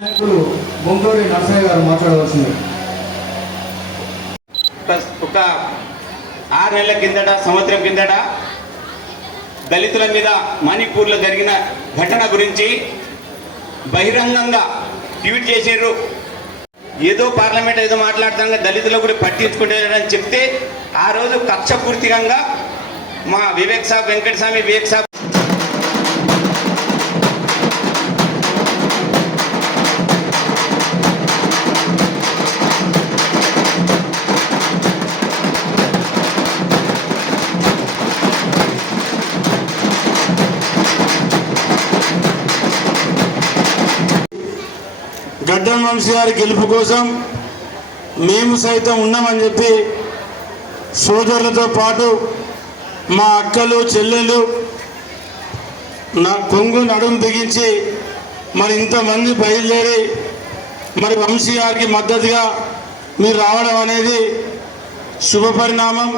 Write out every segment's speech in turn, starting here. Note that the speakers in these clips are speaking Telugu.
నాయకులు బొంగోడి నరసయ్య గారు మాట్లాడవలసింది. ఒక ఆరు నెలల కిందట సంవత్సరం కిందట దళితుల మీద మణిపూర్లో జరిగిన ఘటన గురించి బహిరంగంగా ట్వీట్ చేసారు ఏదో పార్లమెంట్ ఏదో మాట్లాడుతాగా దళితులు కూడా పట్టించుకుంటారని చెప్తే ఆ రోజు కక్ష పూర్తికంగా మా వివేక్ సాబ్ వెంకటస్వామి వివేక్ సాబ్ వంశీ గారి గెలుపు కోసం మేము సైతం ఉన్నామని చెప్పి సోదరులతో పాటు మా అక్కలు చెల్లెలు నా కొంగు నడుము బిగించి మరి ఇంతమంది బయలుదేరి మరి వంశీ గారికి మద్దతుగా మీరు రావడం అనేది శుభ పరిణామం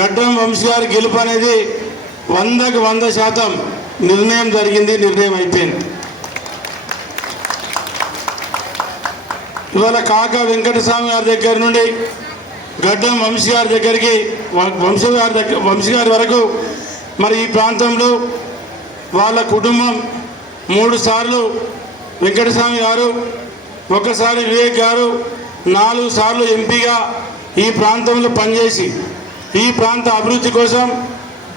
గడ్డం వంశీ గారి గెలుపు అనేది వందకు వంద శాతం నిర్ణయం జరిగింది నిర్ణయం అయిపోయింది. ఇవాళ కాక వెంకటస్వామి గారి దగ్గర నుండి గడ్డం వంశీ గారి దగ్గరికి వంశీ గారి దగ్గర వంశీ గారి వరకు మరి ఈ ప్రాంతంలో వాళ్ళ కుటుంబం మూడు సార్లు వెంకటస్వామి గారు ఒకసారి వివేక్ గారు నాలుగు సార్లు ఎంపీగా ఈ ప్రాంతంలో పనిచేసి ఈ ప్రాంత అభివృద్ధి కోసం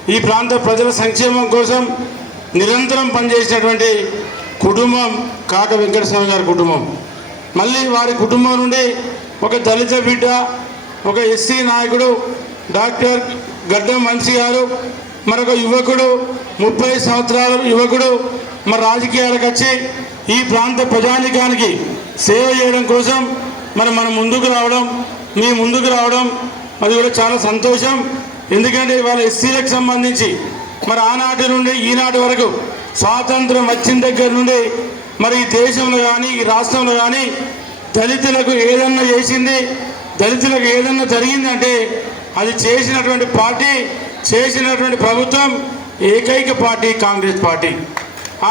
ఈ ప్రాంత ప్రజల సంక్షేమం కోసం నిరంతరం పనిచేసినటువంటి కుటుంబం కాక వెంకటస్వామి గారి కుటుంబం. మళ్ళీ వారి కుటుంబం నుండి ఒక దళిత బిడ్డ ఒక ఎస్సీ నాయకుడు డాక్టర్ గడ్డం వంశీ గారు మరొక యువకుడు ముప్పై సంవత్సరాల యువకుడు మరి రాజకీయాలకు వచ్చి ఈ ప్రాంత ప్రజానికానికి సేవ చేయడం కోసం మరి మనం ముందుకు రావడం మీ ముందుకు రావడం అది కూడా చాలా సంతోషం. ఎందుకంటే ఇవాళ ఎస్సీలకు సంబంధించి మరి ఆనాటి నుండి ఈనాటి వరకు స్వాతంత్రం వచ్చిన దగ్గర నుండి మరి ఈ దేశంలో కానీ ఈ రాష్ట్రంలో కానీ దళితులకు ఏదన్నా చేసింది దళితులకు ఏదన్నా జరిగిందంటే అది చేసినటువంటి పార్టీ చేసినటువంటి ప్రభుత్వం ఏకైక పార్టీ కాంగ్రెస్ పార్టీ.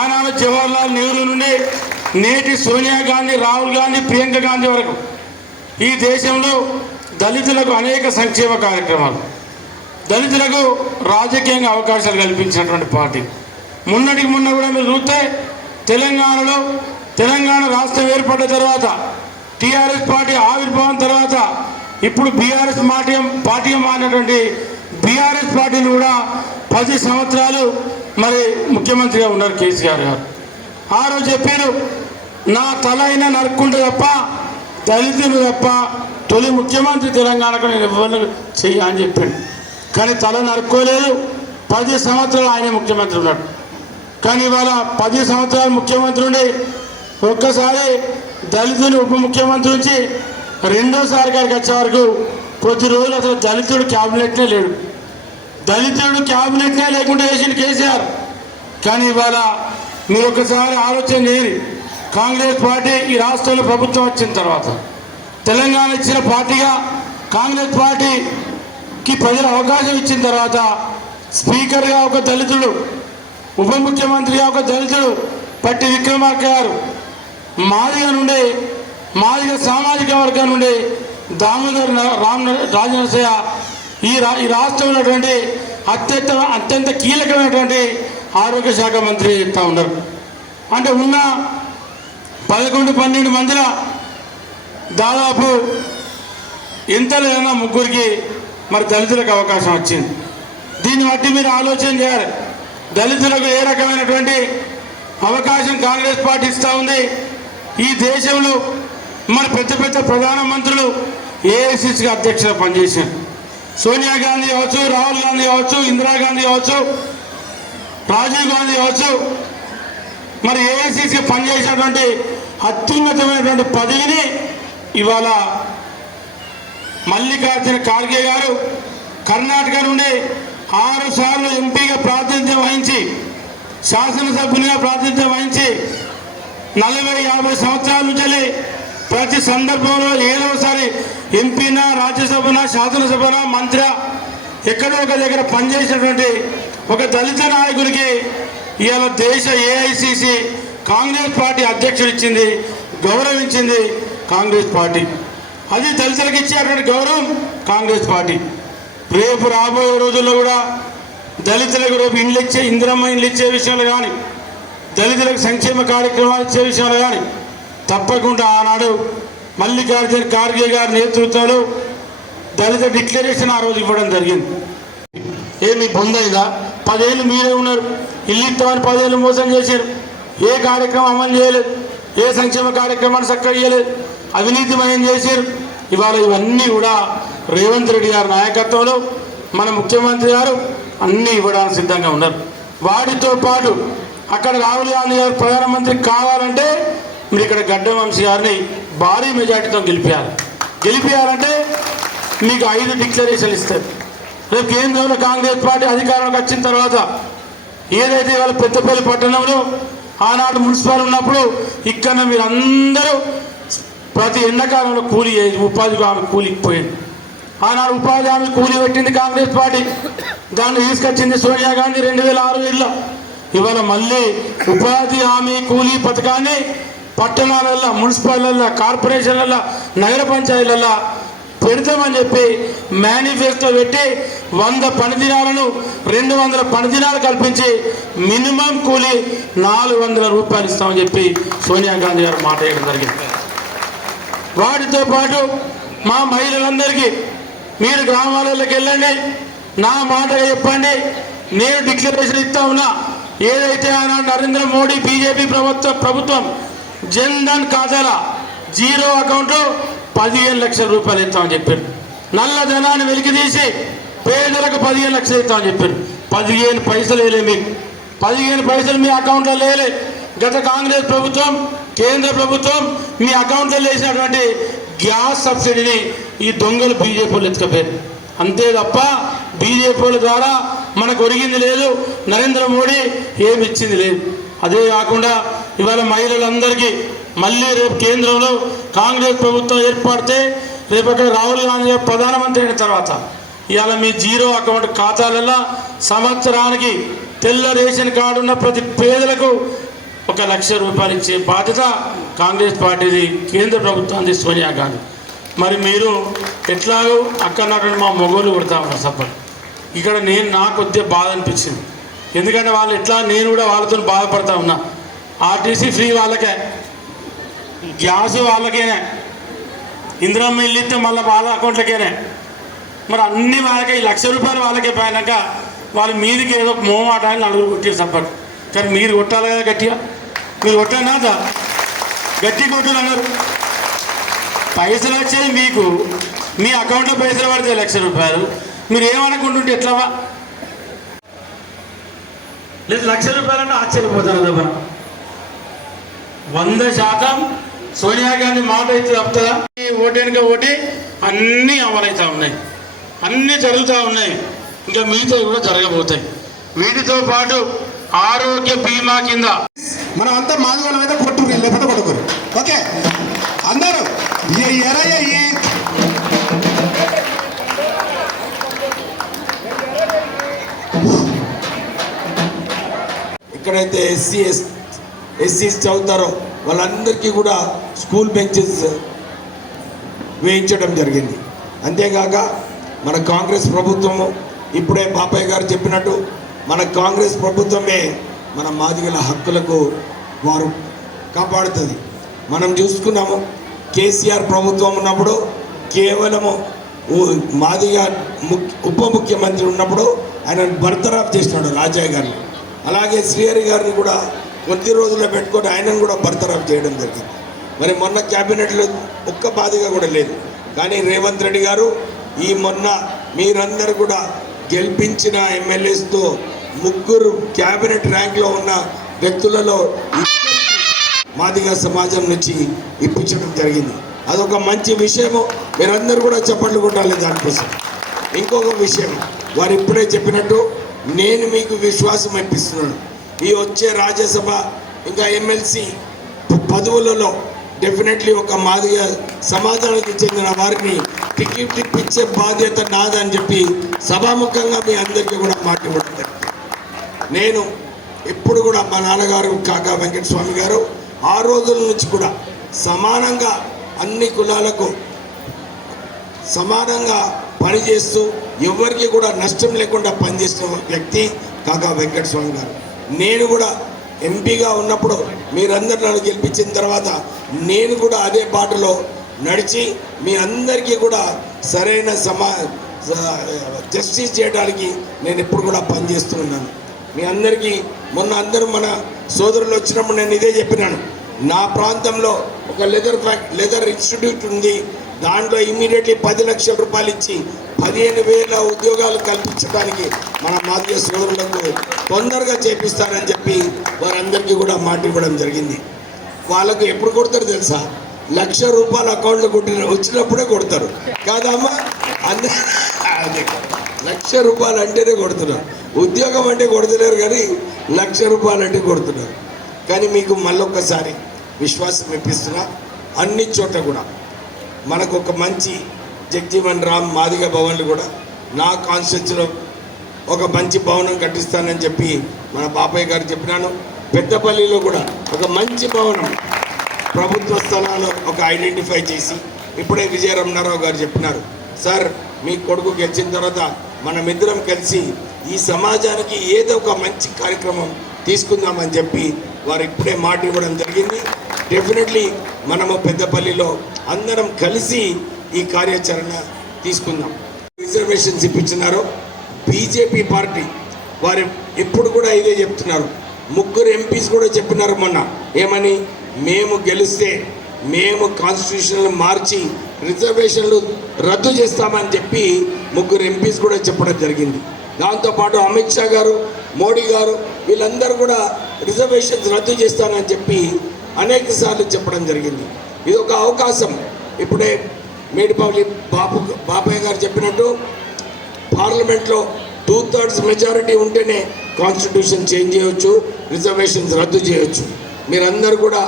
ఆనాడు జవహర్లాల్ నెహ్రూ నుండి నేటి సోనియా గాంధీ రాహుల్ గాంధీ ప్రియాంక గాంధీ వరకు ఈ దేశంలో దళితులకు అనేక సంక్షేమ కార్యక్రమాలు దళితులకు రాజకీయంగా అవకాశాలు కల్పించినటువంటి పార్టీ. మొన్నటికి మొన్న కూడా మీరు చూస్తే తెలంగాణలో తెలంగాణ రాష్ట్రం ఏర్పడ్డ తర్వాత టీఆర్ఎస్ పార్టీ ఆవిర్భావం తర్వాత ఇప్పుడు బీఆర్ఎస్ పార్టీ పార్టీ మారినటువంటి బీఆర్ఎస్ పార్టీని కూడా పది సంవత్సరాలు మరి ముఖ్యమంత్రిగా ఉన్నారు కేసీఆర్ గారు. ఆ రోజు చెప్పారు నా తల అయినా నరుక్కుంటే తప్ప దళితులు తప్ప తొలి ముఖ్యమంత్రి తెలంగాణకు నేను ఇవ్వను చెయ్యి అని చెప్పాడు. కానీ తల నరుక్కోలేదు. పది సంవత్సరాలు ఆయన ముఖ్యమంత్రి ఉన్నాడు. కానీ ఇవాళ పది సంవత్సరాలు ముఖ్యమంత్రి ఉండి ఒక్కసారి దళితుని ఉప ముఖ్యమంత్రి నుంచి రెండోసారి గారికి వచ్చే వరకు కొద్ది రోజులు అసలు దళితుడు క్యాబినెట్నే లేడు. దళితుడు క్యాబినెట్నే లేకుండా వేసిండు కేసీఆర్. కానీ ఇవాళ మీరు ఒకసారి ఆలోచన చేయండి కాంగ్రెస్ పార్టీ ఈ రాష్ట్రంలో ప్రభుత్వం వచ్చిన తర్వాత తెలంగాణ ఇచ్చిన పార్టీగా కాంగ్రెస్ పార్టీకి ప్రజలు అవకాశం ఇచ్చిన తర్వాత స్పీకర్గా ఒక దళితుడు ఉప ముఖ్యమంత్రిగా ఒక దళితుడు పట్టి విక్రమార్క గారు మాదిగ నుండి మాదిగ సామాజిక వర్గం నుండి దామోదర్ రామ్ రాజనరసయ్య ఈ రా ఈ రాష్ట్రంలో ఉన్నటువంటి అత్యంత అత్యంత కీలకమైనటువంటి ఆరోగ్య శాఖ మంత్రి చెప్తా ఉన్నారు. అంటే ఉన్న పదకొండు పన్నెండు మందిల దాదాపు ఎంత లేదన్నా ముగ్గురికి మరి దళితులకు అవకాశం వచ్చింది. దీన్ని బట్టి మీరు ఆలోచన చేయాలి. దళితులకు ఏ రకమైనటువంటి అవకాశం కాంగ్రెస్ పార్టీ ఇస్తూ ఉంది? ఈ దేశంలో మన పెద్ద పెద్ద ప్రధానమంత్రులు ఏఐసిసి అధ్యక్షులు పనిచేశారు. సోనియా గాంధీ కావచ్చు రాహుల్ గాంధీ కావచ్చు ఇందిరాగాంధీ కావచ్చు రాజీవ్ గాంధీ కావచ్చు మరి ఏఐసిసి పనిచేసినటువంటి అత్యున్నతమైనటువంటి పదవిని ఇవాళ మల్లికార్జున ఖార్గే గారు కర్ణాటక నుండి ఆరు సార్లు ఎంపీగా ప్రాతినిధ్యం వహించి శాసనసభ్యునిగా ప్రాతినిధ్యం వహించి నలభై యాభై సంవత్సరాల నుంచి ప్రతి సందర్భంలో ఏదో ఒకసారి ఎంపీనా రాజ్యసభన శాసనసభన మంత్రి ఎక్కడో ఒక దగ్గర పనిచేసినటువంటి ఒక దళిత నాయకుడికి ఇవాళ దేశ ఏఐసిసి కాంగ్రెస్ పార్టీ అధ్యక్షుడు ఇచ్చింది గౌరవించింది కాంగ్రెస్ పార్టీ. అది దళితులకు ఇచ్చేటువంటి గౌరవం కాంగ్రెస్ పార్టీ. రేపు రాబోయే రోజుల్లో కూడా దళితులకు రేపు ఇండ్లు ఇచ్చే ఇందిరమ్మ ఇండ్లు ఇచ్చే విషయంలో కానీ దళితులకు సంక్షేమ కార్యక్రమాలు ఇచ్చే విషయంలో కానీ తప్పకుండా ఆనాడు మల్లికార్జున ఖార్గే గారి నేతృత్వంలో దళిత డిక్లరేషన్ ఆ రోజు ఇవ్వడం జరిగింది. ఏమి పొందైందా పదేళ్ళు మీరే ఉన్నారు. ఇల్లు ఇస్తామని పదేళ్ళు మోసం చేశారు. ఏ కార్యక్రమం అమలు చేయలేదు. ఏ సంక్షేమ కార్యక్రమాన్ని చక్కగా చేయలేదు. అవినీతిమయం చేశారు. ఇవాళ ఇవన్నీ కూడా రేవంత్ రెడ్డి గారి నాయకత్వంలో మన ముఖ్యమంత్రి గారు అన్నీ ఇవ్వడానికి సిద్ధంగా ఉన్నారు. వాటితో పాటు అక్కడ రాహుల్ గాంధీ గారు ప్రధానమంత్రి కావాలంటే మీరు ఇక్కడ గడ్డవంశీ గారిని భారీ మెజార్టీతో గెలిపించాలి గెలిపించాలంటే మీకు ఐదు డిక్లరేషన్లు ఇస్తారు. రేపు కేంద్రంలో కాంగ్రెస్ పార్టీ అధికారంలోకి వచ్చిన తర్వాత ఏదైతే ఇవాళ పెద్దపల్లి పట్టణంలో ఆనాడు మున్సిపల్ ఉన్నప్పుడు ఇక్కడ మీరు అందరూ ప్రతి ఎండాకాలంలో కూలి ఉపాధి హామీ కూలికి పోయింది. ఆనాడు ఉపాధి హామీ కూలి పెట్టింది కాంగ్రెస్ పార్టీ. దాన్ని తీసుకొచ్చింది సోనియా గాంధీ రెండు వేల ఆరు ఏళ్ళలో ఇవాళ మళ్ళీ ఉపాధి హామీ కూలీ పథకాన్ని పట్టణాలల్లో మున్సిపాలల్లో కార్పొరేషన్లలో నగర పంచాయతీలలో పెడతామని చెప్పి మేనిఫెస్టో పెట్టి వంద పని దినాలను రెండు వందల పని దినాలు కల్పించి మినిమం కూలీ నాలుగు వందల రూపాయలు ఇస్తామని చెప్పి సోనియా గాంధీ గారు మాట వేయడం జరిగింది. వాటితో పాటు మా మహిళలందరికీ మీరు గ్రామాలలోకి వెళ్ళండి. నా మాటగా చెప్పండి. నేను డిక్లరేషన్ ఇస్తా ఉన్నా. ఏదైతే ఆయన నరేంద్ర మోడీ బీజేపీ ప్రభుత్వ ప్రభుత్వం జన్ ధన్ ఖాతాల జీరో అకౌంట్ పదిహేను లక్షల రూపాయలు ఇస్తామని చెప్పారు. నల్ల ధనాన్ని వెలికితీసి పేదలకు పదిహేను లక్షలు ఇస్తామని చెప్పారు. పదిహేను పైసలు వేలే మీకు. పదిహేను పైసలు మీ అకౌంట్లో లేలే. గత కాంగ్రెస్ ప్రభుత్వం కేంద్ర ప్రభుత్వం మీ అకౌంట్లో వేసినటువంటి గ్యాస్ సబ్సిడీని ఈ దొంగలు బీజేపీలు ఎత్తుకపోయారు. అంతే తప్ప బీజేపీల ద్వారా మనకు ఒరిగింది లేదు నరేంద్ర మోడీ ఏమి ఇచ్చింది లేదు. అదే కాకుండా ఇవాళ మహిళలందరికీ మళ్ళీ రేపు కేంద్రంలో కాంగ్రెస్ ప్రభుత్వం ఏర్పడితే రేపు అక్కడ రాహుల్ గాంధీ ప్రధానమంత్రి అయిన తర్వాత ఇవాళ మీ జీరో అకౌంట్ ఖాతాలలో సంవత్సరానికి తెల్ల రేషన్ కార్డు ఉన్న ప్రతి పేదలకు ఒక లక్ష రూపాయలు ఇచ్చే బాధ్యత కాంగ్రెస్ పార్టీది కేంద్ర ప్రభుత్వానికి సోనియా గాంధీ. మరి మీరు ఎట్లాగో అక్కడ మా మొగోళ్ళు కొడతా ఉన్నారు సపోర్ట్ ఇక్కడ నేను నాకు కొద్దిగా బాధ అనిపించింది. ఎందుకంటే వాళ్ళు ఎట్లా నేను కూడా వాళ్ళతో బాధపడతా ఉన్నా. ఆర్టీసీ ఫ్రీ వాళ్ళకే. గ్యాస్ వాళ్ళకేనే. ఇందిరమ్మ ఇల్లు ఇస్తే మళ్ళీ వాళ్ళ అకౌంట్లకేనే. మరి అన్ని వాళ్ళకే ఈ లక్ష రూపాయలు వాళ్ళకే పోయినాక వాళ్ళ మీదికి ఏదో మోమాట అని నలుగురు కొట్టారు సపోర్ట్ కానీ మీరు కొట్టాలి కదా గట్టిగా. మీరు కొట్టానా దా? గట్టి కొట్టారు అన్నారు. పైసలు వచ్చేది మీకు. మీ అకౌంట్లో పైసలు పడితే లక్ష రూపాయలు. మీరు ఏమనుకుంటుంటే ఎట్లవా లేదు లక్ష రూపాయలంటే ఆశ్చర్యపోతారు కదా వంద శాతం సోనియా గాంధీ మాట అయితే తప్పుతుందా? ఈ ఓటేనుక ఓటి అన్నీ అమలవుతూ ఉన్నాయి. అన్నీ జరుగుతూ ఉన్నాయి. ఇంకా మిగతా కూడా జరగబోతాయి. వీటితో పాటు ఆరోగ్య బీమా కింద మనం అంతా మాదిగోళ్ళ మీద కొట్టుకుని లేకపోతే కొట్టుకుని. ఓకే? అందరూ ఏ ఎరయ్య ఎక్కడైతే ఎస్సీ ఎస్ ఎస్సీస్ చదువుతారో వాళ్ళందరికీ కూడా స్కూల్ బెంచెస్ వేయించడం జరిగింది. అంతేకాక మన కాంగ్రెస్ ప్రభుత్వము ఇప్పుడే బాపయ్య గారు చెప్పినట్టు మన కాంగ్రెస్ ప్రభుత్వమే మన మాదిగల హక్కులకు వారు కాపాడుతుంది. మనం చూసుకున్నాము కేసీఆర్ ప్రభుత్వం ఉన్నప్పుడు కేవలము మాదిగ ముఖ్య ఉప ముఖ్యమంత్రి ఉన్నప్పుడు ఆయన బర్తరాఫ్ చేసినాడు రాజయ్య గారిని. అలాగే శ్రీహరి గారిని కూడా కొద్ది రోజుల్లో పెట్టుకొని ఆయనను కూడా బర్తరాఫ్ చేయడం జరిగింది. మరి మొన్న క్యాబినెట్లో ఒక్క బాధగా కూడా లేదు. కానీ రేవంత్ రెడ్డి గారు ఈ మొన్న మీరందరూ కూడా గెలిపించిన ఎమ్మెల్యేస్తో ముగ్గురు క్యాబినెట్ ర్యాంక్లో ఉన్న వ్యక్తులలో మాదిగా సమాజం నుంచి ఇప్పించడం జరిగింది. అదొక మంచి విషయము. మీరందరూ కూడా చప్పట్లు కొట్టాలి దానికోసం ఇంకొక విషయం వారు ఇప్పుడే చెప్పినట్టు నేను మీకు విశ్వాసం ఇప్పిస్తున్నాను ఈ వచ్చే రాజ్యసభ ఇంకా ఎమ్మెల్సీ పదవులలో డెఫినెట్లీ ఒక మాదిగ సమాజానికి చెందిన వారిని టికెట్ ఇప్పించే బాధ్యత నాదని చెప్పి సభాముఖంగా మీ అందరికీ కూడా మాట నేను ఎప్పుడు కూడా మా నాన్నగారు కాకా వెంకటస్వామి గారు ఆ రోజుల నుంచి కూడా సమానంగా అన్ని కులాలకు సమానంగా పనిచేస్తూ ఎవరికి కూడా నష్టం లేకుండా పనిచేస్తున్న వ్యక్తి కాకా వెంకట స్వామి గారు. నేను కూడా ఎంపీగా ఉన్నప్పుడు మీరందరూ నన్ను గెలిపించిన తర్వాత నేను కూడా అదే బాటలో నడిచి మీ అందరికీ కూడా సరైన సమా జస్టిస్ చేయడానికి నేను ఇప్పుడు కూడా పనిచేస్తున్నాను మీ అందరికీ మొన్న అందరూ మన సోదరులు వచ్చినప్పుడు నేను ఇదే చెప్పినాను. నా ప్రాంతంలో ఒక లెదర్ ఫ్యాక్ లెదర్ ఇన్స్టిట్యూట్ ఉంది. దాంట్లో ఇమీడియట్లీ పది లక్షల రూపాయలు ఇచ్చి పదిహేను వేల ఉద్యోగాలు కల్పించడానికి మన మాధ్య సోదరులకు తొందరగా చేపిస్తారని చెప్పి వారందరికీ కూడా మాట ఇవ్వడం జరిగింది. వాళ్ళకు ఎప్పుడు కొడతారు తెలుసా? లక్ష రూపాయల అకౌంట్లో కొట్టిన వచ్చినప్పుడే కొడతారు. కాదమ్మా అంద అదే. లక్ష రూపాయలు అంటేనే కొడుతున్నారు. ఉద్యోగం అంటే కొడుతున్నారు కానీ లక్ష రూపాయలు అంటే కొడుతున్నారు. కానీ మీకు మళ్ళొక్కసారి విశ్వాసం ఇప్పిస్తున్నా అన్ని చోట్ల కూడా మనకు ఒక మంచి జగ్జీవన్ రామ్ మాదిగ భవన్లు కూడా నా కాన్స్టిట్యూన్సీలో ఒక మంచి భవనం కట్టిస్తానని చెప్పి మన బాబాయ్ గారు చెప్పినాను. పెద్దపల్లిలో కూడా ఒక మంచి భవనం ప్రభుత్వ స్థలాలు ఒక ఐడెంటిఫై చేసి ఇప్పుడే విజయ రమణారావు గారు చెప్పినారు. సార్ మీ కొడుకు గెలిచిన తర్వాత మనమిద్దరం కలిసి ఈ సమాజానికి ఏదో ఒక మంచి కార్యక్రమం తీసుకుందామని చెప్పి వారు ఇప్పుడే మాట ఇవ్వడం జరిగింది. డెఫినెట్లీ మనము పెద్దపల్లిలో అందరం కలిసి ఈ కార్యాచరణ తీసుకుందాం. రిజర్వేషన్స్ ఇప్పించినారు. బీజేపీ పార్టీ వారు ఎప్పుడు కూడా ఇదే చెప్తున్నారు. ముగ్గురు ఎంపీస్ కూడా చెప్పినారు మొన్న. ఏమని? మేము గెలిస్తే మేము కాన్స్టిట్యూషన్లు మార్చి రిజర్వేషన్లు రద్దు చేస్తామని చెప్పి ముగ్గురు ఎంపీస్ కూడా చెప్పడం జరిగింది. దాంతోపాటు అమిత్ షా గారు మోడీ గారు వీళ్ళందరూ కూడా రిజర్వేషన్స్ రద్దు చేస్తానని చెప్పి అనేక సార్లు చెప్పడం జరిగింది. ఇది ఒక అవకాశం. ఇప్పుడే మేడిపల్లి బాబు బాపయ్య గారు చెప్పినట్టు పార్లమెంట్లో టూ థర్డ్స్ మెజారిటీ ఉంటేనే కాన్స్టిట్యూషన్ చేంజ్ చేయొచ్చు రిజర్వేషన్స్ రద్దు చేయొచ్చు. మీరందరూ కూడా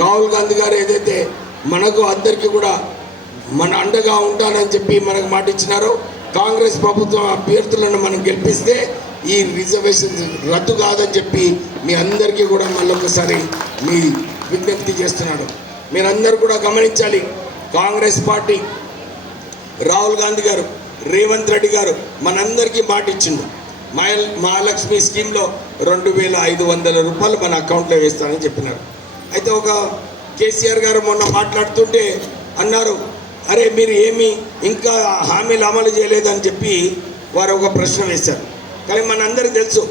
రాహుల్ గాంధీ గారు ఏదైతే మనకు అందరికీ కూడా మన అండగా ఉంటానని చెప్పి మనకు మాట ఇచ్చినారు. కాంగ్రెస్ ప్రభుత్వం అభ్యర్థులను మనం గెలిపిస్తే ఈ రిజర్వేషన్ రద్దు కాదని చెప్పి మీ అందరికీ కూడా మళ్ళొకసారి మీ విజ్ఞప్తి చేస్తున్నాడు మీరందరూ కూడా గమనించాలి కాంగ్రెస్ పార్టీ రాహుల్ గాంధీ గారు రేవంత్ రెడ్డి గారు మనందరికీ మాట ఇచ్చిండు. మా మహాలక్ష్మి స్కీమ్లో రెండు వేల ఐదు వందల రూపాయలు మన అకౌంట్లో వేస్తానని చెప్పినారు. అయితే ఒక కేసీఆర్ గారు మొన్న మాట్లాడుతుంటే అన్నారు అరే మీరు ఏమి ఇంకా హామీలు అమలు చేయలేదని చెప్పి వారు ఒక ప్రశ్న వేశారు. కానీ మనందరికీ తెలుసు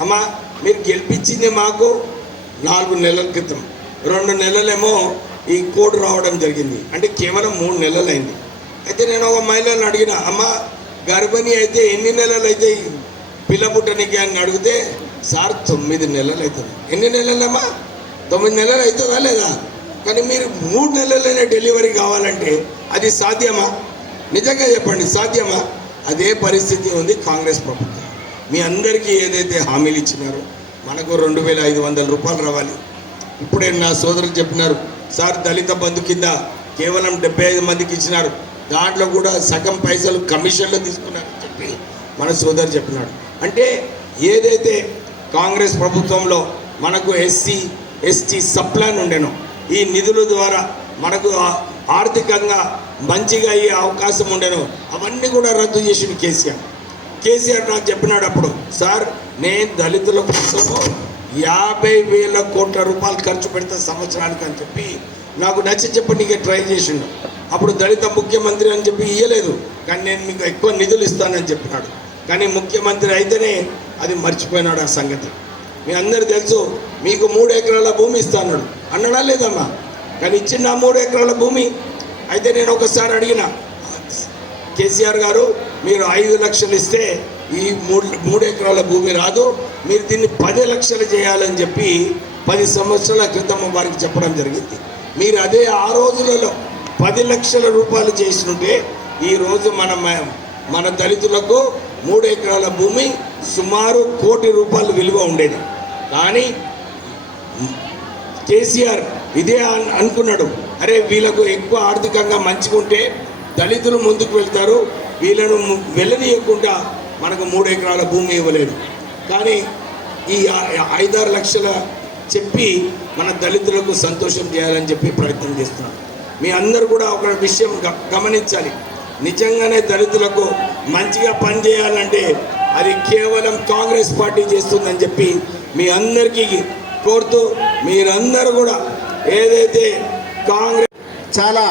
అమ్మా మీరు గెలిపించింది మాకు నాలుగు నెలల క్రితం. రెండు నెలలేమో ఈ కోడ్ రావడం జరిగింది. అంటే కేవలం మూడు నెలలు అయింది అయితే నేను ఒక మహిళను అడిగిన అమ్మ గర్భిణి అయితే ఎన్ని నెలలు అయితే పిల్ల పుట్టనికి అని అడిగితే సార్ తొమ్మిది నెలలు అవుతుంది ఎన్ని నెలలమ్మా? తొమ్మిది నెలలు అవుతుందా లేదా? కానీ మీరు మూడు నెలలైనా డెలివరీ కావాలంటే అది సాధ్యమా? నిజంగా చెప్పండి సాధ్యమా? అదే పరిస్థితి ఉంది కాంగ్రెస్ ప్రభుత్వం. మీ అందరికీ ఏదైతే హామీలు ఇచ్చినారో మనకు రెండు వేల ఐదు వందల రూపాయలు రావాలి. ఇప్పుడే నా సోదరులు చెప్పినారు సార్ దళిత బంధు కింద కేవలం డెబ్బై ఐదు మందికి ఇచ్చినారు. దాంట్లో కూడా సగం పైసలు కమిషన్లో తీసుకున్నారని చెప్పి మన సోదరు చెప్పినాడు. అంటే ఏదైతే కాంగ్రెస్ ప్రభుత్వంలో మనకు ఎస్సీ ఎస్టీ సప్లాన్ ఉండేనో ఈ నిధుల ద్వారా మనకు ఆర్థికంగా మంచిగా అయ్యే అవకాశం ఉండేను. అవన్నీ కూడా రద్దు చేసింది కేసీఆర్. కేసీఆర్ నాకు చెప్పినాడు అప్పుడు సార్ నేను దళితుల కోసము యాభై వేల కోట్ల రూపాయలు ఖర్చు పెడతా సంవత్సరానికి అని చెప్పి నాకు నచ్చి చెప్పనీకే ట్రై చేసిండు. అప్పుడు దళిత ముఖ్యమంత్రి అని చెప్పి ఇయ్యలేదు. కానీ నేను మీకు ఎక్కువ నిధులు ఇస్తానని చెప్పినాడు. కానీ ముఖ్యమంత్రి అయితేనే అది మర్చిపోయినాడు ఆ సంగతి. మీ అందరు తెలుసు మీకు మూడు ఎకరాల భూమి ఇస్తాడు అన్నాడా లేదమ్మా? కానీ ఇచ్చిన మూడు ఎకరాల భూమి అయితే నేను ఒకసారి అడిగిన కేసీఆర్ గారు మీరు ఐదు లక్షలు ఇస్తే ఈ మూడు మూడు ఎకరాల భూమి రాదు మీరు దీన్ని పది లక్షలు చేయాలని చెప్పి పది సంవత్సరాల క్రితం వారికి చెప్పడం జరిగింది. మీరు అదే ఆ రోజులలో పది లక్షల రూపాయలు చేసినట్టే ఈరోజు మన మన దళితులకు మూడు ఎకరాల భూమి సుమారు కోటి రూపాయలు విలువ ఉండేది. కానీ కేసీఆర్ ఇదే అనుకున్నాడు. అరే వీళ్ళకు ఎక్కువ ఆర్థికంగా మంచిగా ఉంటే దళితులు ముందుకు వెళ్తారు. వీళ్ళను వెళ్ళనీయకుండా మనకు మూడు ఎకరాల భూమి ఇవ్వలేదు. కానీ ఈ ఐదారు లక్షల చెప్పి మన దళితులకు సంతోషం చేయాలని చెప్పి ప్రయత్నం చేస్తున్నాం. మీ అందరు కూడా ఒక విషయం గ- గమనించాలి. నిజంగానే దళితులకు మంచిగా పనిచేయాలంటే అది కేవలం కాంగ్రెస్ పార్టీ చేస్తుందని చెప్పి మీ అందరికీ కోరుతూ మీరందరూ కూడా ఏదైతే కాంగ్రెస్ చాలా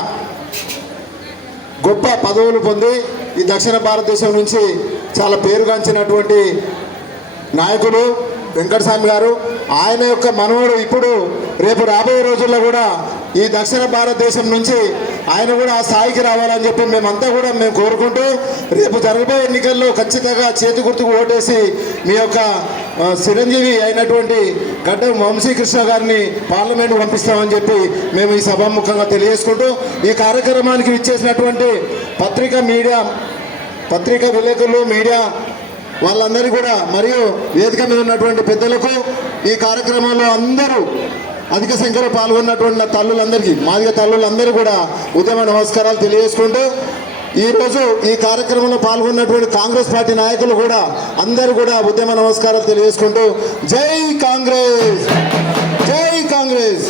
గొప్ప పదవులు పొంది ఈ దక్షిణ భారతదేశం నుంచి చాలా పేరుగాంచినటువంటి నాయకులు వెంకటస్వామి గారు. ఆయన యొక్క మనవడు ఇప్పుడు రేపు రాబోయే రోజుల్లో కూడా ఈ దక్షిణ భారతదేశం నుంచి ఆయన కూడా ఆ స్థాయికి రావాలని చెప్పి మేమంతా కూడా మేము కోరుకుంటూ రేపు జరగబోయే ఎన్నికల్లో ఖచ్చితంగా చేతి గుర్తుకు ఓటేసి మీ యొక్క చిరంజీవి అయినటువంటి గడ్డ వంశీకృష్ణ గారిని పార్లమెంట్ పంపిస్తామని చెప్పి మేము ఈ సభాముఖంగా తెలియజేసుకుంటూ ఈ కార్యక్రమానికి ఇచ్చేసినటువంటి పత్రిక మీడియా పత్రికా విలేకరులు మీడియా వాళ్ళందరికీ కూడా మరియు వేదిక మీద ఉన్నటువంటి పెద్దలకు ఈ కార్యక్రమంలో అందరూ అధిక సంఖ్యలో పాల్గొన్నటువంటి నా తల్లులందరికీ మాదిగ తల్లులందరూ కూడా ఉద్యమ నమస్కారాలు తెలియజేసుకుంటూ ఈరోజు ఈ కార్యక్రమంలో పాల్గొన్నటువంటి కాంగ్రెస్ పార్టీ నాయకులు కూడా అందరూ కూడా ఉద్యమ నమస్కారాలు తెలియజేసుకుంటూ జై కాంగ్రెస్! జై కాంగ్రెస్!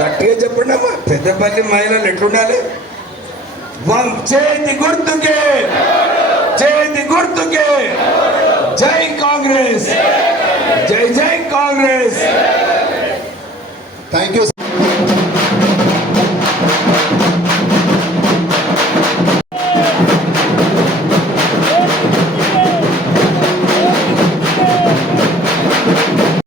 గట్టిగా చెప్పండి అమ్మా పెద్దపల్లి మహిళలు ఎట్లుండాలి? చేతి గుర్తుకే చేతి గుర్తుకే జై కాంగ్రెస్! జై జై కాంగ్రెస్ థ్యాంక్ యూ